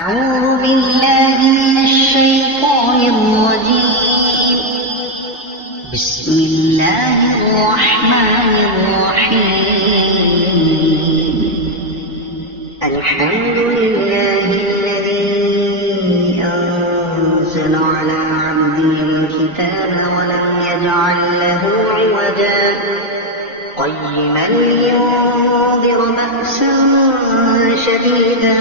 أعوذ بالله من الشيطان الرجيم. بسم الله الرحمن الرحيم. الحمد لله الذي أنزل على عبده الكتاب ولم يجعل له عوجا قيما لينذر بأسا شديدا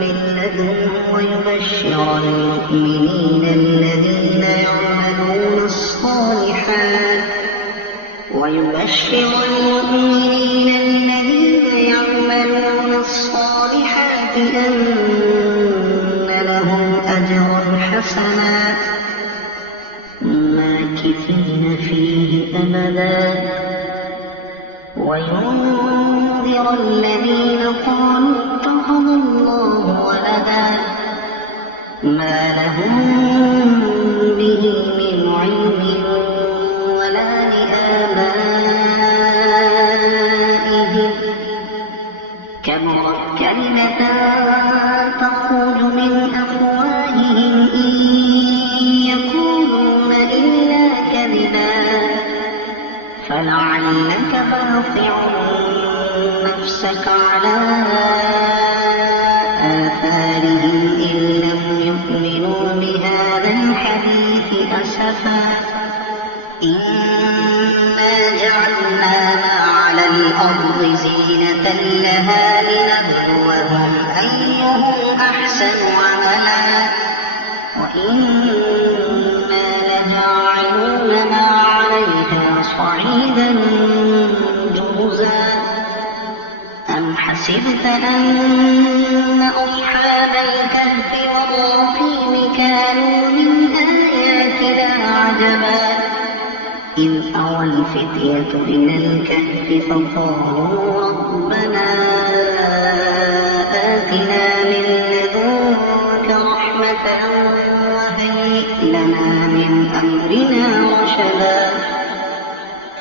من لدنه ويبشر المؤمنين الذين يعملون الصالحات أن لهم أجرا حسنا ماكثين فيه أبدا وينذر الذين قالوا اتخذ الله ولدا ما لهم به من علم ولا لآبائهم كبرت كلمة تخرج من أفواههم إن يقولون إلا كذبا فلعلك باخع نفسك على آثارهم إن لم يؤمنوا بهذا الحديث أسفا إنا جعلنا ما على الأرض زينة لها لنبلوهم أيهم أحسن عملا وإنا لجاعلون ما عليها صعيدا جرزا أم حسبت أن أصحاب الكهف والرقيم كانوا من آياتنا عجبا إذ أوى الفتية إلى الكهف فقالوا ربنا آتنا من لدنك رحمة وهيئ لنا من أمرنا رشدا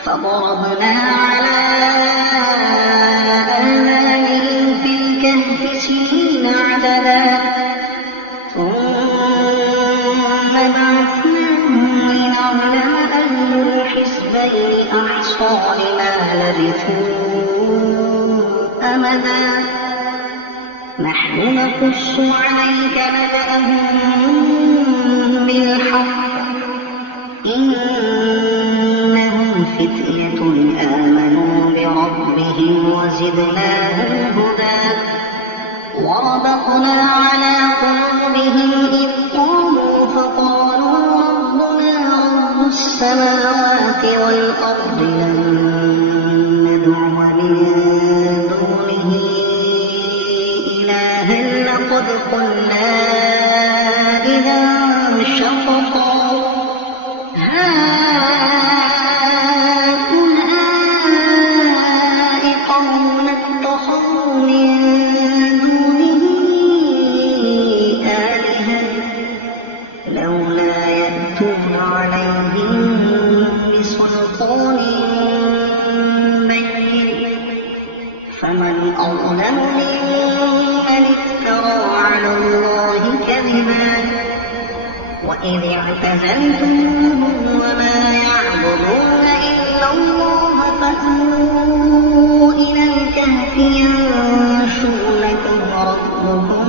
فضربنا على آذانهم في الكهف سنين عددا ثم بعثناهم لنعلم أي الحزبين أحصى لما لبثوا أمدا نحن نقص عليك نبأهم بالحق إنهم فتية آمنوا بربهم وزدناهم هدى وربطنا على قلوبهم إذ قاموا فقالوا ربنا رب السماوات والأرض لن ندعو من دونه إلها لقد قلنا إذا شططا هؤلاء قوم اتخذوا من دونه آلهة لولا يأتون عليهم بسلطان بين فمن أظلم ممن افترى على الله كذبا وإذ اعتزلتموهم وما يعبدون إلا الله فأووا إلى الكهف ينشر لكم ربكم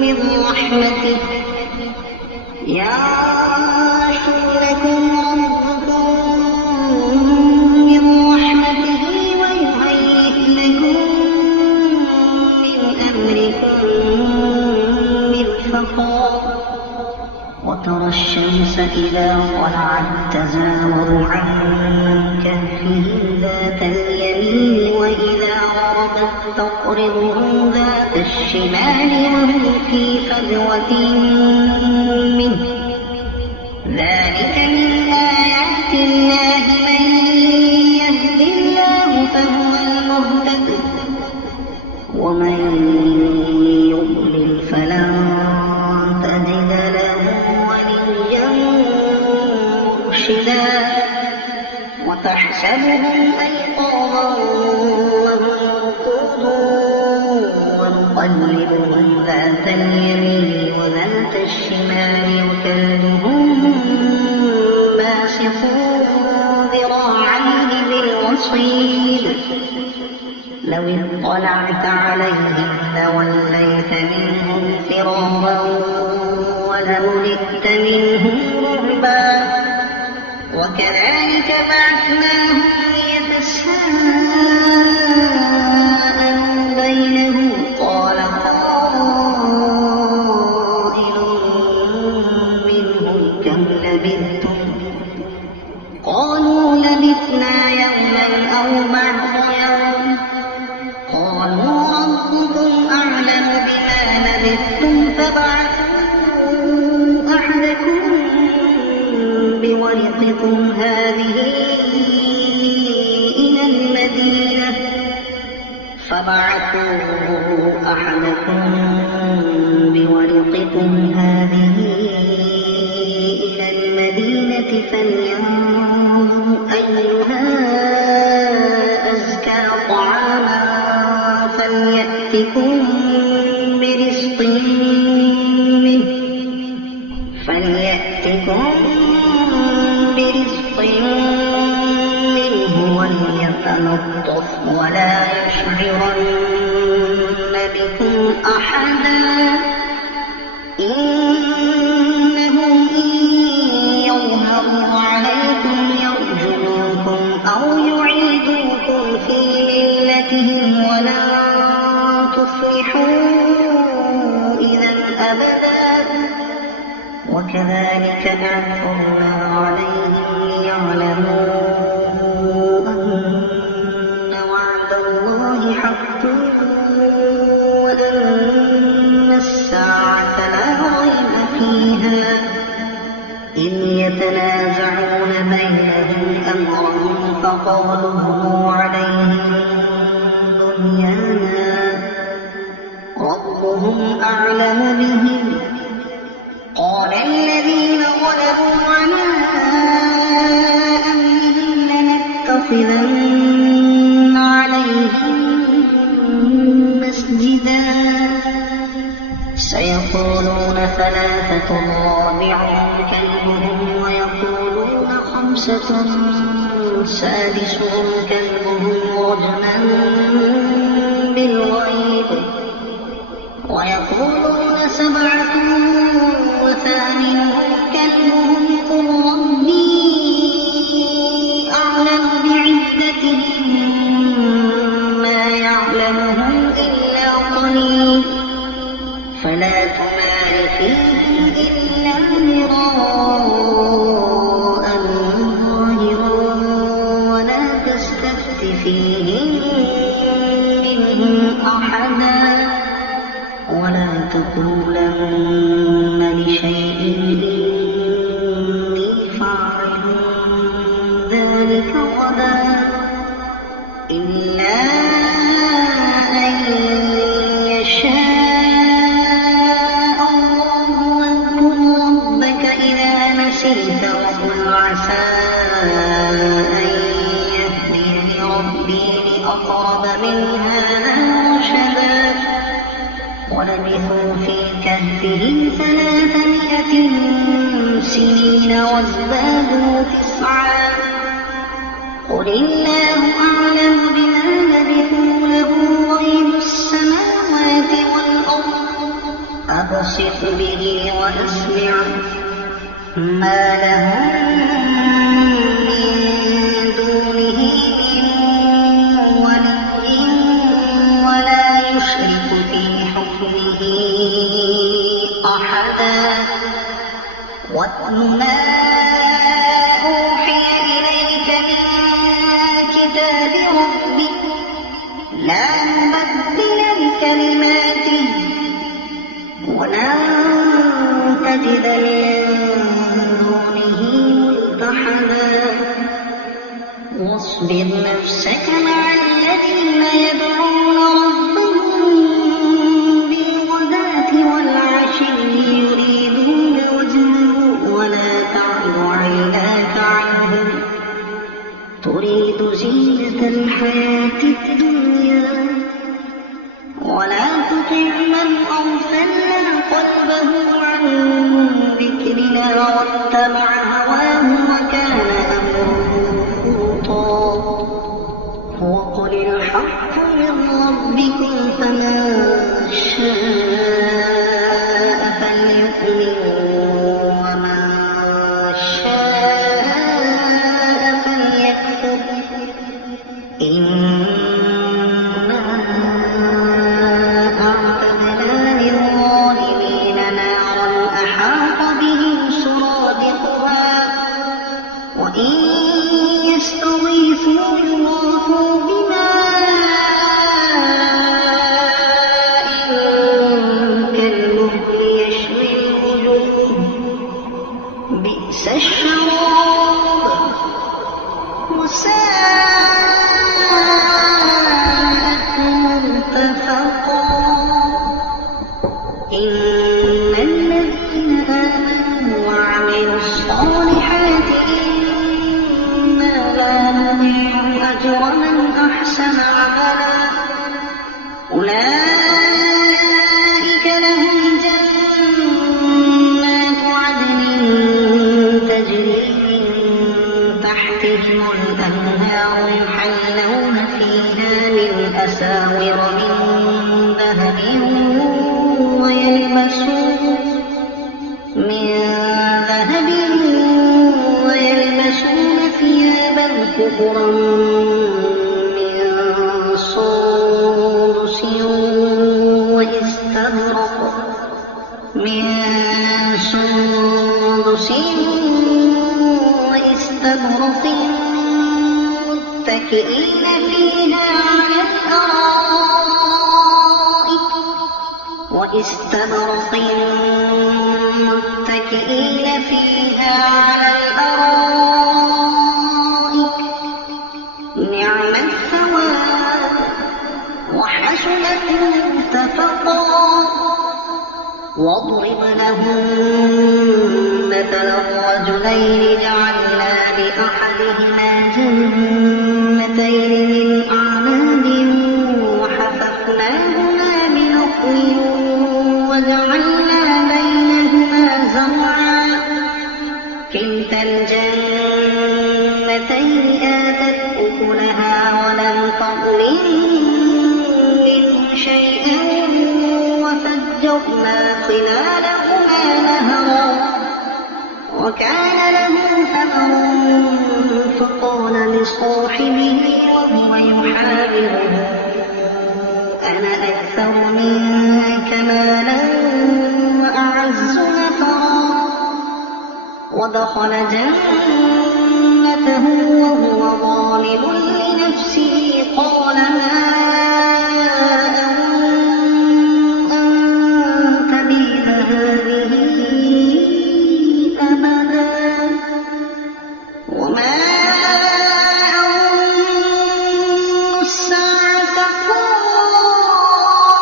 من رحمته ويهيئ لكم من أمركم مرفقا وترى الشمس إذا طلعت تزاور عن كهفهم ذات اليمين وإذا غربت تقرضهم ذات الشمال وهم في فجوة منه ذلك من آيات الله من يهد الله فهو المهتد ومن يضلل فلن تجد له وليا مرشدا وتحسبهم أيقاظا وهم رقود نقلبهم ذات اليمين وذات الشمال وكلبهم باسط ذراعيه بالوصيد لو اطلعت عليهم لوليت منهم فرارا ولملئت منهم رعبا وكذلك بعثناهم ليتساءلوا بينهم قال قائل منهم كم لبثتم قالوا لبثنا يوما أو بعض يوم قالوا ربكم أعلم بما لبثتم فابعثوا أحدكم بورقكم هذه إلى المدينة فلينظر أيها أزكى طعاما فليأتكم برزق منه وليتلطف ولا يشعرن بكم أحدا إنهم إن يظهروا عليكم يرجموكم أو يعيدوكم في ملتهم ولن تفلحوا إذا أبدا وكذلك أعثرنا عليهم ليعلموا أن وعد الله حق وأن الساعة لا ريب فيها إذ يتنازعون بينهم أمرهم فقالوا ابنوا عليهم بنيانا ربهم أعلم بهم قال الذين غلبوا على أمرهم لنتخذن عليهم مسجدا سيقولون ثلاثة رابعهم كلبهم ويقولون خمسة سادسهم كلبهم رجما بالغيب ويقولون سبعة وثامنهم كلبهم قل ربي أعلم بعدتهم ما يعلمهم إلا قليل فلا تمار فيهم إلا مراء ظاهرا ولا تستفت فيهم منهم أحدا ولا تقولن لشيء إني فاعل ذلك غدا إلا أن يشاء الله واذكر ربك إذا نسيت وقل عسى أن يهديني ربي لأقرب من هذا رشدا ولبثوا في كهفهم 300 سنين وازدادوا 9 قل الله أعلم بما لبثوا له غيب السماوات والأرض أبصر به وأسمع ما لهم من دونه من ولي ولا يشرك في حكمه أحدا واتل ما أوحي إليك من كتاب ربك لا مبدل لكلماته ولن تجد من دونه ملتحدا واصبر نفسك مع الذين يدعون ربهم بالغداة والعشي يريدون وجهه ولا إن الذين آمنوا وعملوا الصالحات إنا لا نضيع أجر من أحسن عملا أولئك لهم جنات عدن تجري من تحتهم الأنهار يحلون فيها من أساور من ذهب ويلبسون ثيابا خضرا من سندس واستبرق متكئين فيها على الأرائك نعم الثواب وحسنت مرتفقا واضرب لهم مثل الرجلين جعلنا لأحدهما جنتين من أعناب وحففناهما بنخل وجعلنا بينهما زرعا كلتا الجنتين آتت أكلها ولم تظلم منه شيئا وفجرنا خلالهما نهرا وكان له ثمر فقال لصاحبه وهو يحاوره أنا أكثر منك مالا وأعز نفرا ودخل جنته وهو ظالم لنفسه قال ما أنت بهذه أبدا وما أظن الساعة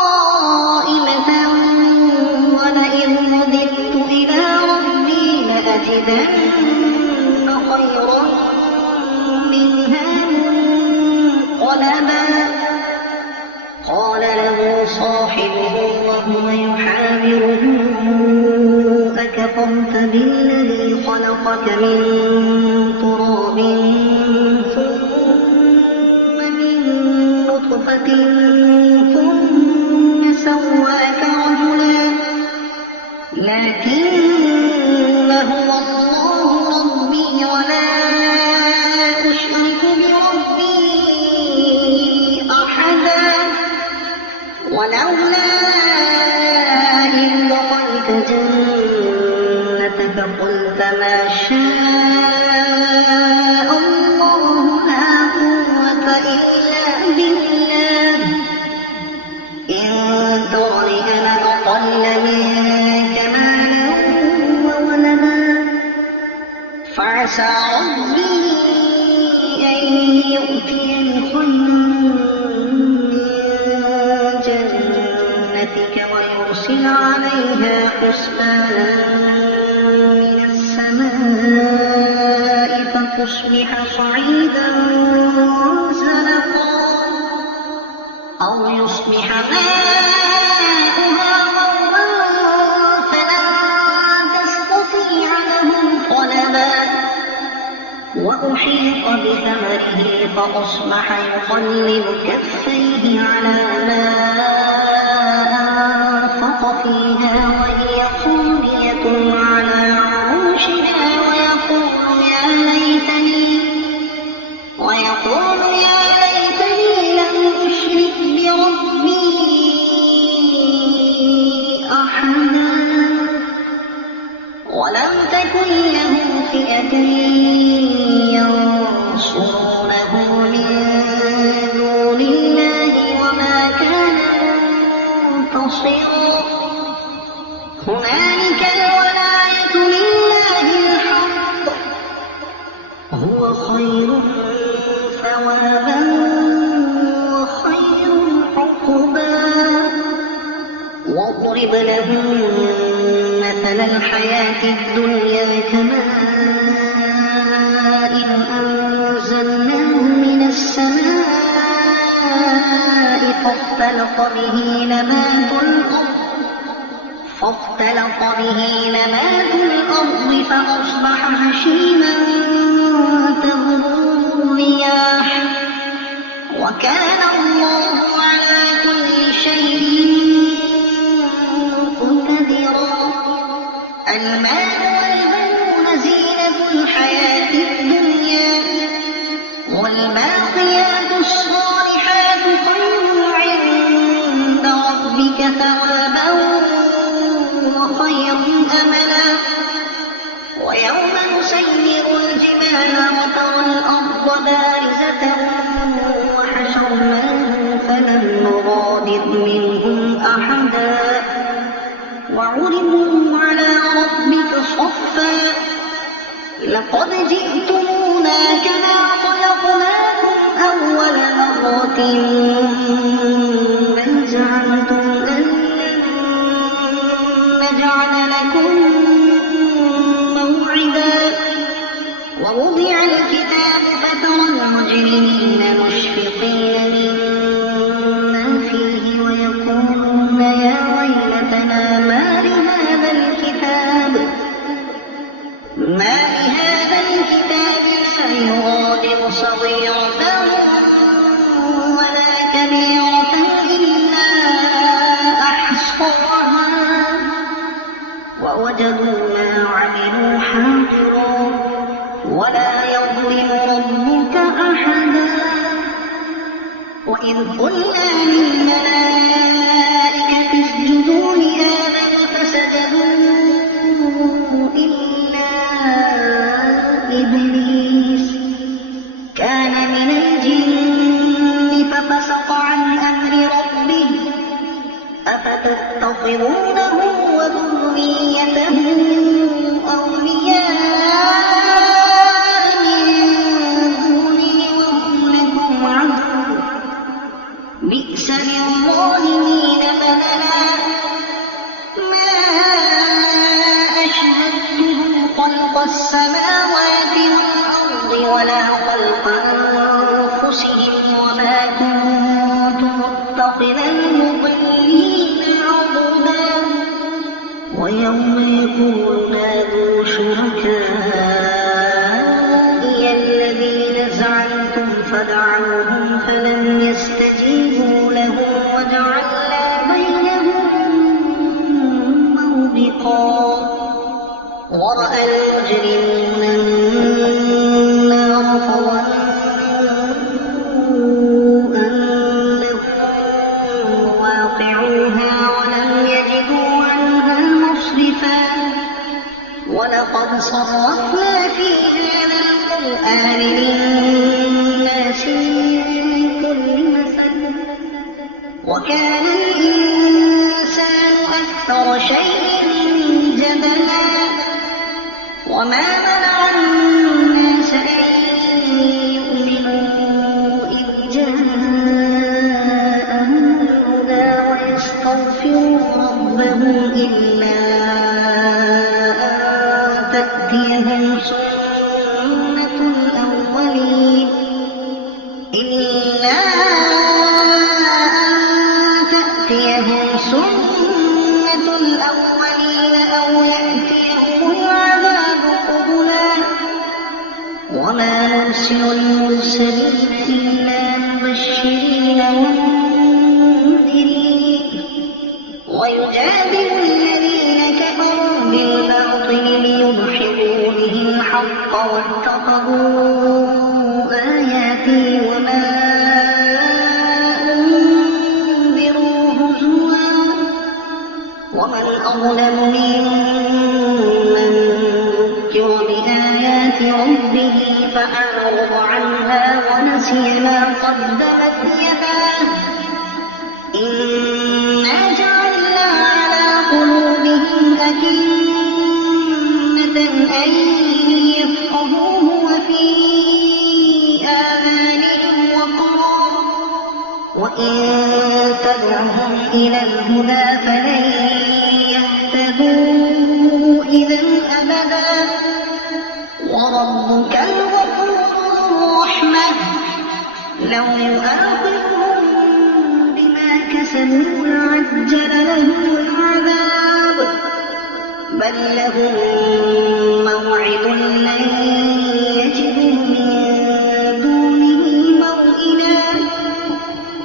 قائمة ولئن رددت إلى ربي لأجدن خيرا منها منقلبا قال له صاحبه وهو يحاوره أكفرت بالذي خلقك من تراب ثم من نطفة ثم سواك رجلا لكن هو الله ربي ولا أشرك بربي أحدا ولولا إذ دخلت جنتك قلت ما شاء الله لا قوة إلا بالله إن ترني أنا أقل منك مالا وولدا فعسى ربي أن يؤتيني خيرا ويرسل عليها حسبانا من السماء فتصبح صعيدا زلقا أو يصبح ماؤها غورا فلن تستطيع لهم طلبا وأحيط بثمره فأصبح يقلب كفيه على ما فيها وهي خاوية على عروشها ويقول يا ليتني لم أشرك بربي أحدا ولم تكن له فئة ينصرونه من دون الله وما كان منتصرا هنالك الولاية لله الحق هو خير ثوابا وخير عقبا واضرب لهم مثل الحياة الدنيا كماء أنزلناه من السماء فاختلط به نبات الأرض فأصبح هشيما تذروه الرياح وكان الله على كل شيء مقتدرا. المال والبنون زينة الحياة الدنيا والباقيات الصالحات خير عند ربك ثوابا وخير أملا. ويوم نسير الجبال وترى الأرض بارزة وحشرناهم فلم نغادر منهم أحدا وعرضوا على ربك صفا لقد جئتمونا كما خلقناكم أول مرة بل زعمتم أن نجعل لكم موعدا. ووضع الكتاب فترى المجرمين مشفقين مما فيه ويقولون يا ويلتنا ما لهذا الكتاب لا يغادر صغيرة ولا كبيرة إلا أحصاها ووجدوا ما عملوا حاضرا ولا يظلم ربك أحدا. وإذ قلنا للملائكة اسجدوا لآدم فسجدوا إلا إبليس كان من الجن ففسق عن أمر ربه أفتتخذونه وذريته أولياء من دوني وهم لكم عدو بئس للظالمين بدلا. ما أشهدتهم خلق السماوات والأرض ولا خلق أنفسهم وما كنت متخذ المضلين عضدا. ويوم يقول نادوا شركائي الذين زعمتم فدعوهم فلم يستجيبوا لهم وجعلنا بينهم موبقا. ورأى المجرمون النار فظنوا أنهم واقعوها ولم يجدوا عنها مصرفا. ولقد صرفنا في هذا القرآن للناس من كل مثل وكان الإنسان أكثر شيء جدلا. وما منع الناس أن يؤمنوا إذ جاءهم الهدى ويستغفروا ربهم إلا أن تأتيهم سنة الأولين أو يأتيهم العذاب قبلا. وما نرسل المرسلين إلا مبشرين ومنذرين ويجادل الذين كفروا بالباطل ليدحضوا به الحق واتخذوا آياتي وما أنذروا هزوا. ومن أظلم ممن ذكر بآيات ربه فأعرض عنها ونسي ما قدمت يداه إنا جعلنا على قلوبهم أكنة أن يفقهوه وفي آذانهم وقرا وإن تدعهم إلى الهدى فلن عجل لهم العذاب بل لهم موعد لن يجدوا من دونه موئلا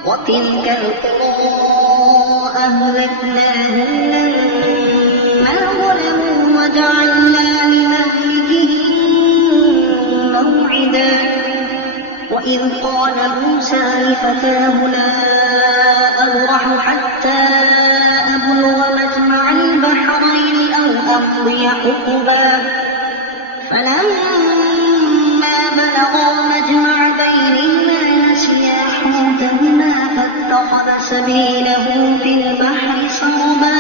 وتلك القرى أهلكناهم لما ظلموا وجعلنا لمهلكهم موعدا وإذ قال موسى لفتاه لا أبرح حتى أبلغ مجمع البحرين أو أمضي حقبا فلما بلغا مجمع بينهما نسيا حوتهما فاتخذ سبيله في البحر سربا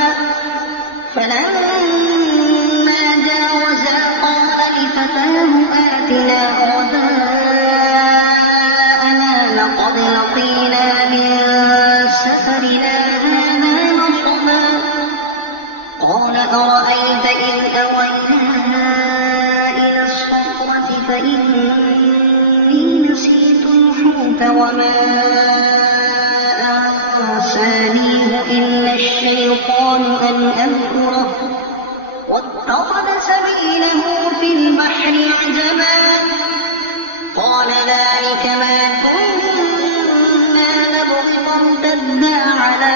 فلما جاوزا قال لفتاه آتنا غداءنا لقد لقينا من سفرنا هذا نصبا قال أرأيت إذ أوينا إلى الصخرة فإني نسيت الحوت وما أنسانيه إلا الشيطان أن أذكره واتخذ سبيله في البحر عجبا قال ذلك ما كنا نبغي فارتدا على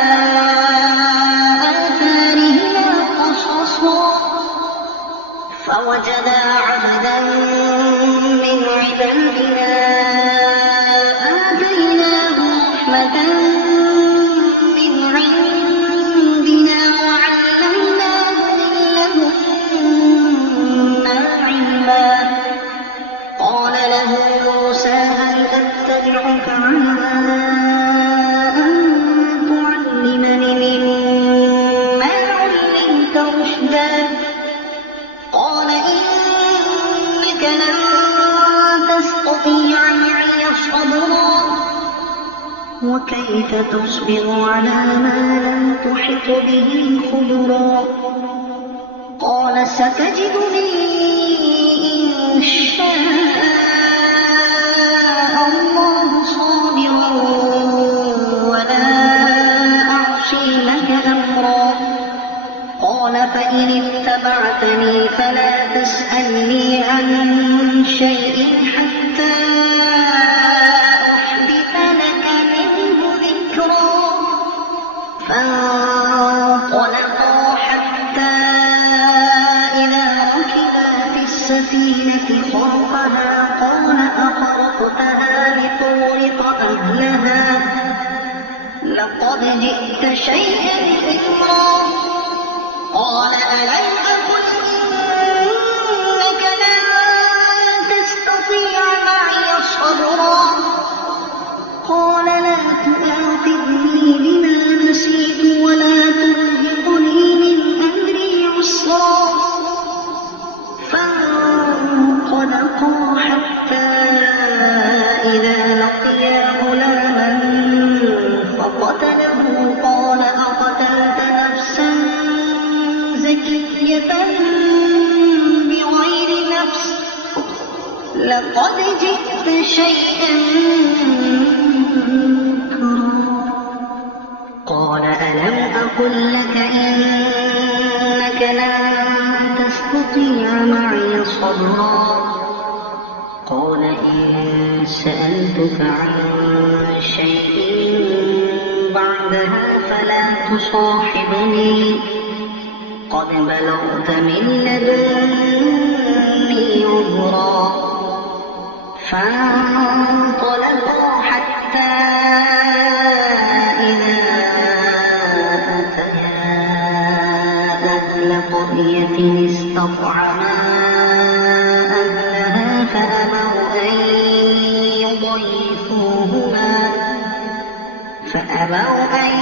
آثارهما قصصا فوجدا عبدا من عبادنا آتيناه رحمة من عندنا وعلمناه من لدنا علما قال له موسى هل أتبعك على أن تعلمني مما علمت رشدا قال إنك لن تستطيع معي صبرا وكيف تصبر على ما لم تحط به خبرا قال ستجدني إن شاء الله صابرا ولا أعصي لك أمرا قال فإن اتبعتني فلا تسألني عن شيء حتى أحدث لك منه ذكرا فانطلقا حتى إذا ركبا في السفينة خرقها قال أخرقتها لتغرق أهلها لقد جئت شيئا إمرا قال ألم أقل إنك لن تستطيع معي صبرا قال لا تؤاخذني بما نسيت ولا ترهقني من أمري عسرا فانطلقا حتى إذا لقيا غلاما فقتله قال أقتلت نفسا زكية بغير نفس لقد جئت شيئا نكرا قال ألم أقل لك إنك لن تستطيع معي صبرا قال إن سألتك عن شيء بعدها فلا تصاحبني قد بلغت من لدني عذرا فانطلقا حتى إذا أتيا أهل قرية استطعما أهلها فأبوا أن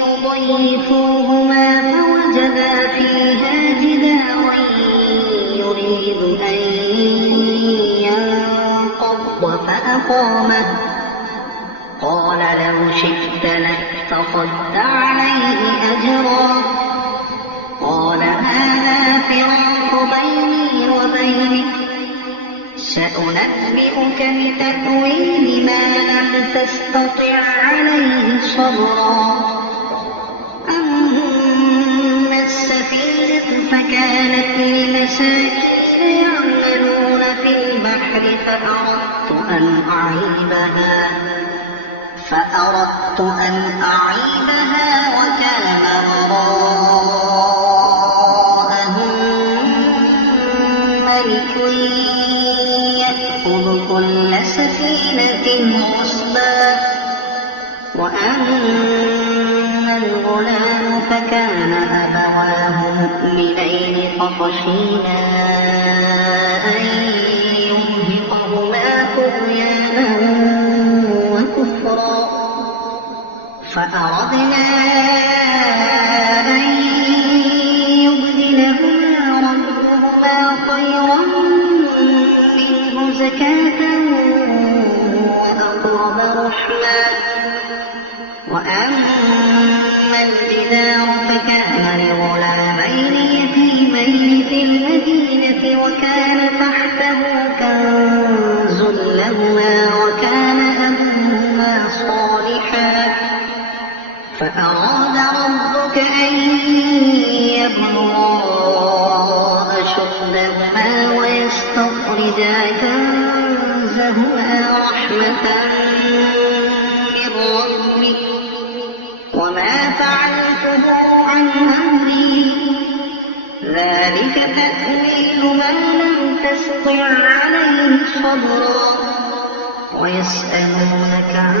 يضيفوهما فوجدا فيها جدارا يريد أن ينقض فأقامه قال لو شئت لاتخذت عليه أجرا قال هذا فراق بيني وبينك سأنبئك بتأويل ما لم تستطع عليه صبرا أن أعيبها فأردت أن أعيبها وكان وراءهم ملك يأخذ كل سفينة غصبا وأما الغلام فكان أبواه مؤمنين فخشينا أن يرهقهما طغيانا وكفرا فأردنا أن يبدلهما ربهما خيرا منه زكاة وأقرب رحما وأما الجدار فكان لغلامين يتيمين في المدينة وكان تحته كنز لهما وكان أبوهما صالحا فأراد ربك أن يبلغا أشدهما ويستخرجا كنزهما رحمة من ربك وما فعلته عن أمري ذلك تأويل ما لم تستطع عليه صبرا ويسألونك عن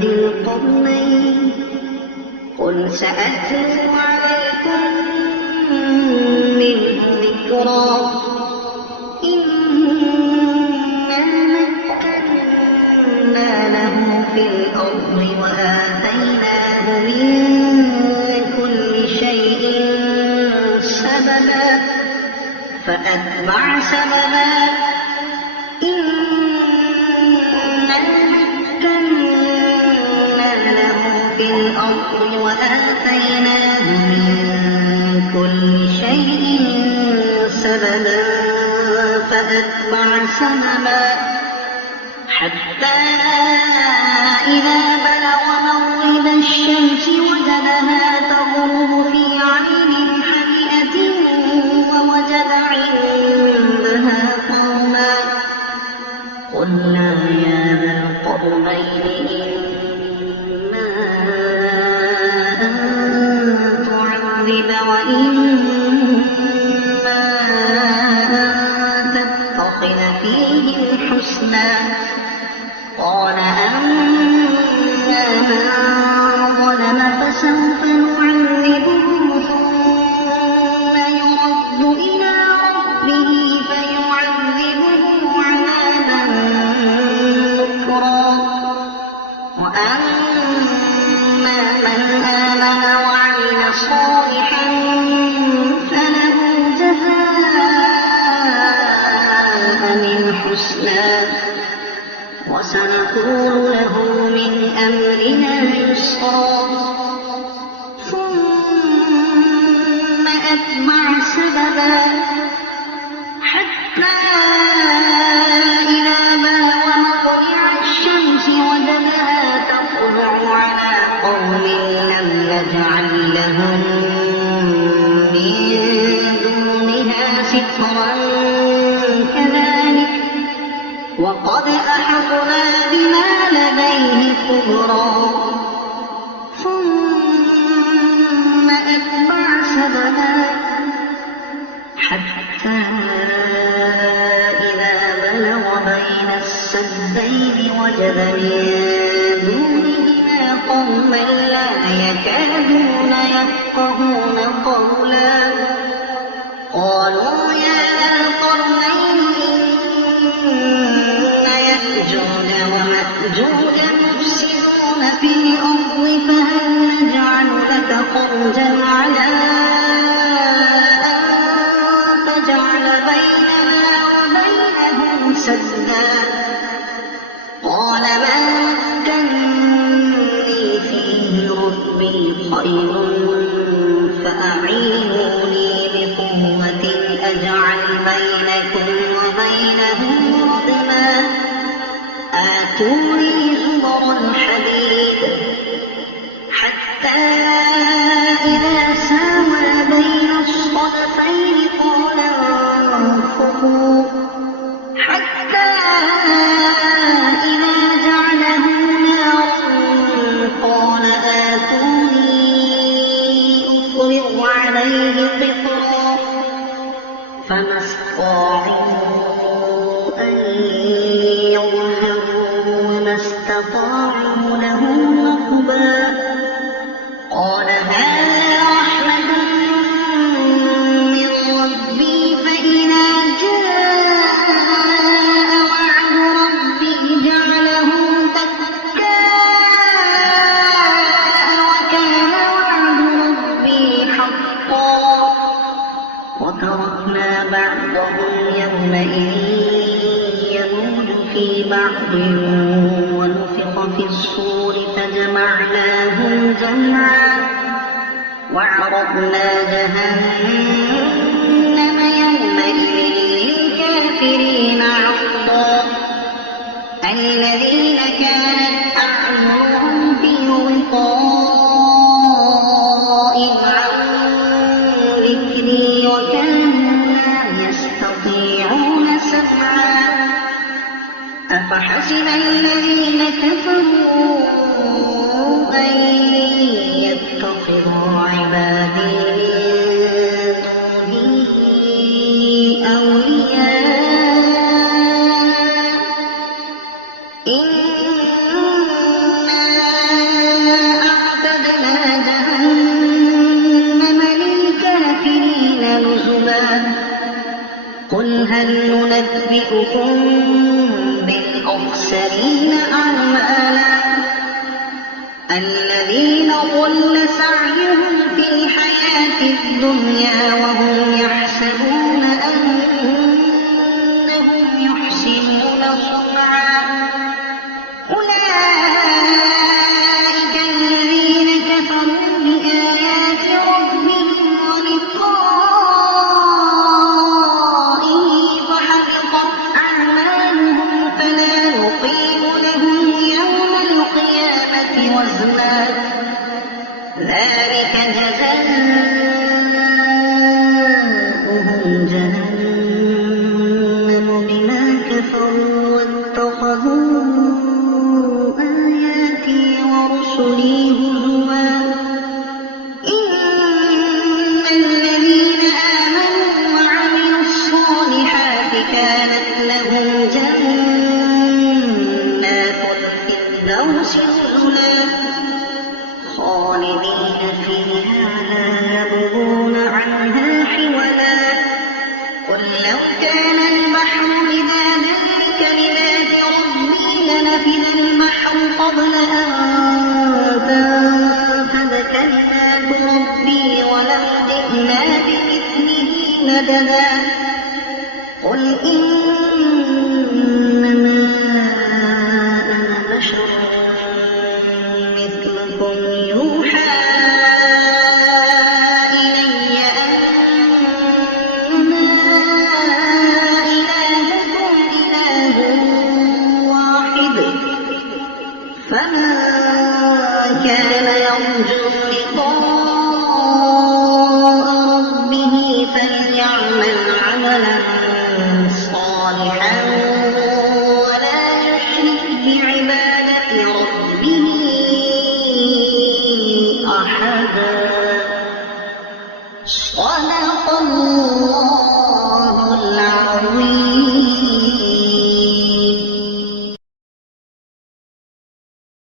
ذي القرنين قل سأتلو عليكم منه ذكرا إنا مكنا له في الأرض وآتيناه من كل شيء سببا فأتبع سببا إنا مكنا له في الأرض وآتيناه من كل شيء سببا فأتبع سببا حتى إذا بلغ مغرب الشمس وجدها تغرب في عين حمئة ووجد عندها قوما قلنا يا ذا القرنين إما أن تعذب وإما أن تتخذ فيهم حسنا قال أما من ظلم فسوف نعذبه ثم يرد إلى ربه فيعذبه عذابا نكرا وأما من آمن وعمل صالحا فله جزاء الحسنى وسنقول له من أمرنا يسرا ثم أتبع سببا حتى إذا بلغ مطلع الشمس وجدها تطلع على قوم لم نجعل لهم من دونها سترا كذلك وقد أحطنا بما لديه خبرا ثم أتبع سببا حتى إذا بلغ بين السدين وجد من دونهما قوما لا يكادون يفقهون قولا قالوا يا ذا القرنين يأجوج ومأجوج مفسدون في الأرض فهل نجعل لك خرجا على أن تجعل بيننا وبينهم سدا قال من عليه قطرا فما استطاعوا أن يظهروا وما استطاعوا له نقبا قال هذا رحمة من ربي فإذا جاء وعد ربي جعله دكاء وكان وعد ربي حقا وتركنا بعضهم يومئذ يموج في بعض ونفخ في الصور فجمعناهم جمعا وعرضنا جهنم يومئذ للكافرين عرضا الذين كانت أعينهم في غطاء عن ذكري وكانوا لا يستطيعون سمعا أفحسب الذين كفروا أن يتخذوا عبادي من دوني أولياء إنا أعتدنا جهنم للكافرين نزلا قل هل ننبئكم بالأخسرين أعمالا الذين ضل سعيهم في الحياة الدنيا وهم يحسبون أنهم يحسنون صنعا أولئك الذين كفروا بآيات ربهم ولقائه فحبطت أعمالهم فلا نقيم لهم يوم القيامة وزنا ذلك جزاؤهم جهنم بما كفروا واتخذوا آياتي ورسلي هزوا إن الذين آمنوا وعملوا الصالحات كانت لهم جنات الفردوس نزلا خالدين فيها لا يبغون عنها حولا قل لو كان البحر مدادا لكلمات ربي لنفد البحر قبل أن تنفد كلمات ربي ولو جئنا بمثله مددا قل إن